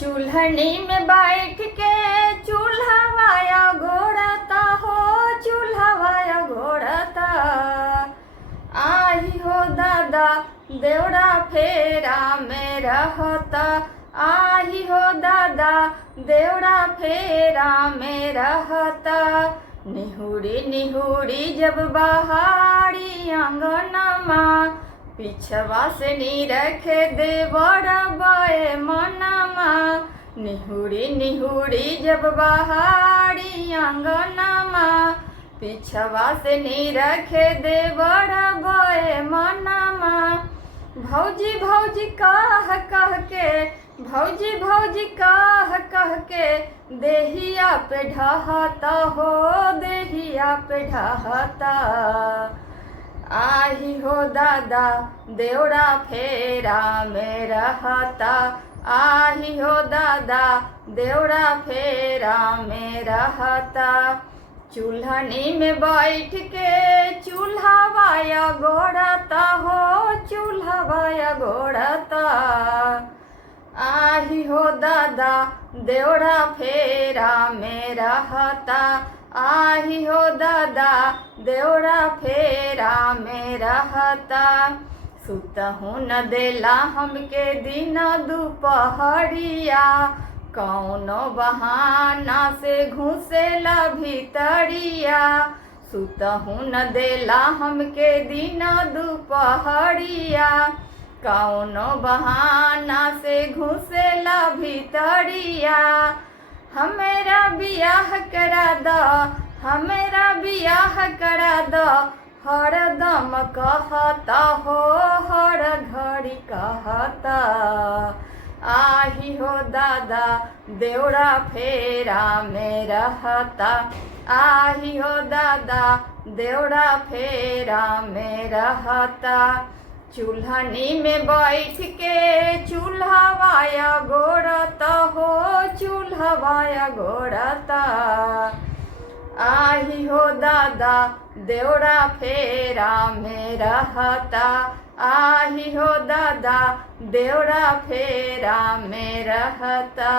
चूल्हनी में बैठ के चूल्हावाया घोड़ता हो, चूल्हावाया घोड़ता। आही हो दादा देवड़ा फेरा में रहता, आही हो दादा देवड़ा फेरा में रहता। निहुरी निहुरी जब बहारी आंगनमा, पिछवा से नी रखे देवड़ा बाए मनमा। निहुरी निहुरी जब बहारी आंगनमा, पिछवा से नी रखे देवड़ा बाए मनमा। भौजी भौजी कह कह के, भौजी भौजी कह कह के, देहिया पे ढहता हो, देहिया पे ढहता। आही हो दादा देवड़ा फेरा में रहता, आही हो दादा देवड़ा फेरा में रहता। चूल्हनी में बैठ के चूल्हावाया घोड़ता हो, चूल्हावाया घोड़ता। आही हो दादा देवड़ा फेरा में रहता, आही हो दादा देवड़ा फेरा में रहता। सुतहु न देला हमके दिन दुपहरिया, कौनो बहाना से घुसेला भीतरिया। सुतहु न देला हमके दिन दुपहरिया, कौनो बहाना से घुसेला भीतरिया। हमेरा बियाह करा दो, हमेरा बियाह करा दो, हरदम कहता हो, हर घड़ी कहता। आही हो दादा देवड़ा फेरा में रहता, आही हो दादा देवड़ा फेरा में रहता। चूल्हनी में बैठ के चूल्हावाया घोड़ता हो, चूल्हावाया घोड़ता। आही हो दादा देवड़ा फेरा में रहता, आही हो दादा देवड़ा फेरा में रहता।